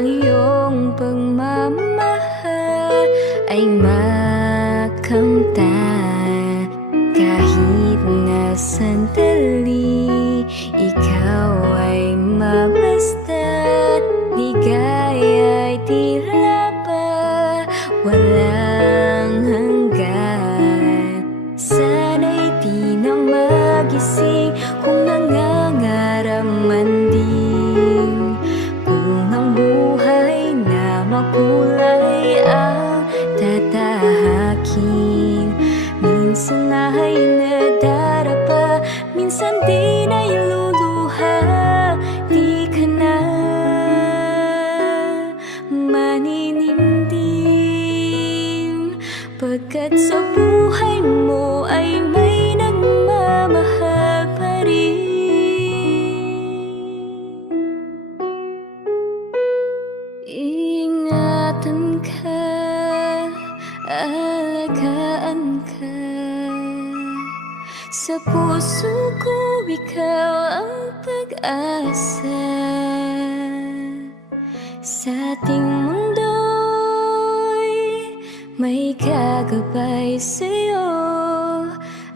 ang iyong pagmamahal ay makamtan. Kahit na sandali, ikaw ay mamasdan. Ligaya'y tila ba walang hanggan. Sana'y di na magising kung nangangarap man din. Kung ang buhay na makulay ang tatahakin. Minsan ay nadarapa, minsan di na iluluha. Di ka na maninindim, pagkat sa buhay mo ay may nagmamahal pa rin. Ingatan ka, alagaan ka. Sa puso ko ikaw ang pag-asa. Sa ating mundo'y may gagabay sa'yo.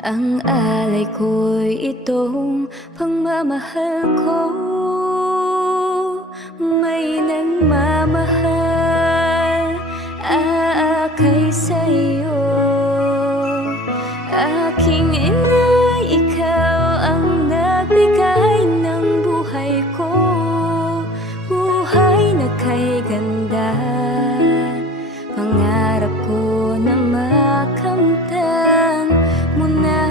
Ang alay ko'y itong pagmamahal ko. May nagmamahal, aakay sa'yo. Aking ina, ikaw ang nagbigay ng buhay ko. Buhay na kay ganda, pangarap ko na makamtan mo na.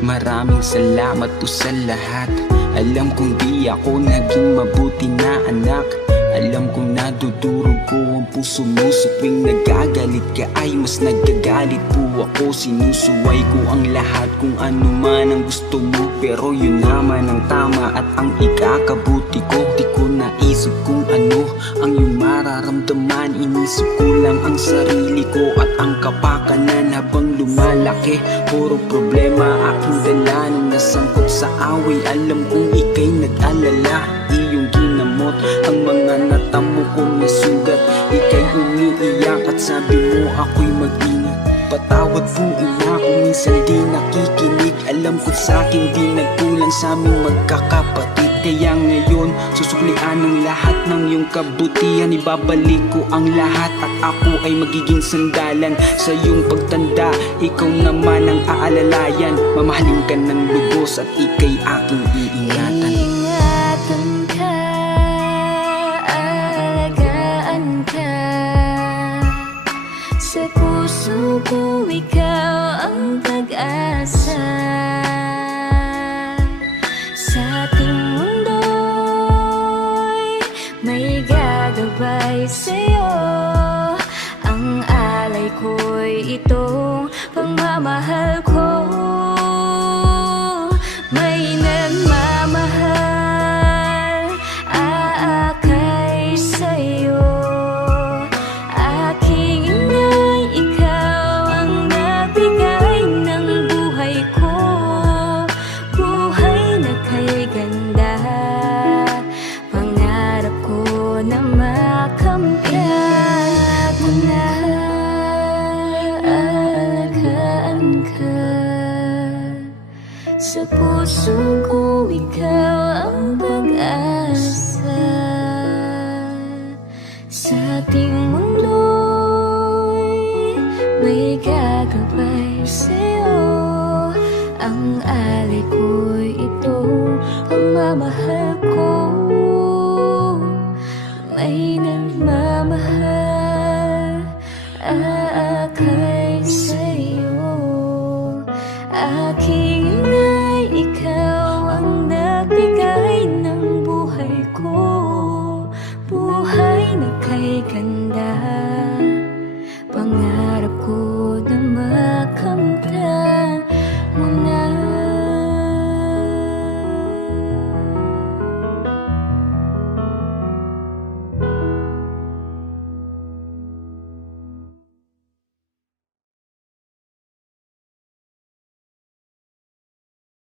Maraming salamat po sa lahat. Alam kong di ako naging mabuti na anak. Alam kong nadudurog ko ang puso mo. Sa tuwing nagagalit ka ay mas nagagalit po ako. Sinusuway ko ang lahat kung ano man ang gusto mo. Pero yun naman ang tama at ang ikakabuti ko. Di ko naisip kung ano ang iyong mararamdaman. Inisip ko lang ang sarili ko at ang kapakanan. Habang lumalaki, puro problema aking dala. Nung nasangkot sa away, alam kong ika'y nag-alala. Iyong ginamot ang mga natamo kong nasugat. Ika'y umiiyak at sabi mo ako'y mag-ingat. Patawad po ina kung minsan di nakikinig. Alam ko sa'kin di nagkulang sa aming magkakapatid. Kaya ngayon susuklian ng lahat ng iyong kabutihan. Ibabalik ko ang lahat at ako ay magiging sandalan sa iyong pagtanda. Ikaw naman ang aalalayan. Mamahalin ka ng lubos at ika'y aking iingatan. Ingatan ka, alagaan ka. Sa puso ko ikaw ang pag-asa. Sa ating mundo'y may gagabay sa'yo. Ang alay ko'y itong pagmamahal ko. May nagmamahal, aakay sa'yo. Aking inay, ikaw ang nagbigay ng buhay ko. Buhay na kay ganda, pangarap ko na makamtan mo na. Alagaan ka. Sa puso ko ikaw ang pag-asa. Sa ating mundo'y may gagabay sa'yo. Ang alay ko'y itong pagmamahal ko. May nagmamahal, aakay sa'yo. Aking inay, ikaw ang nagbigay ng buhay ko. Buhay na kay ganda, pangarap ko na makamtan mo na.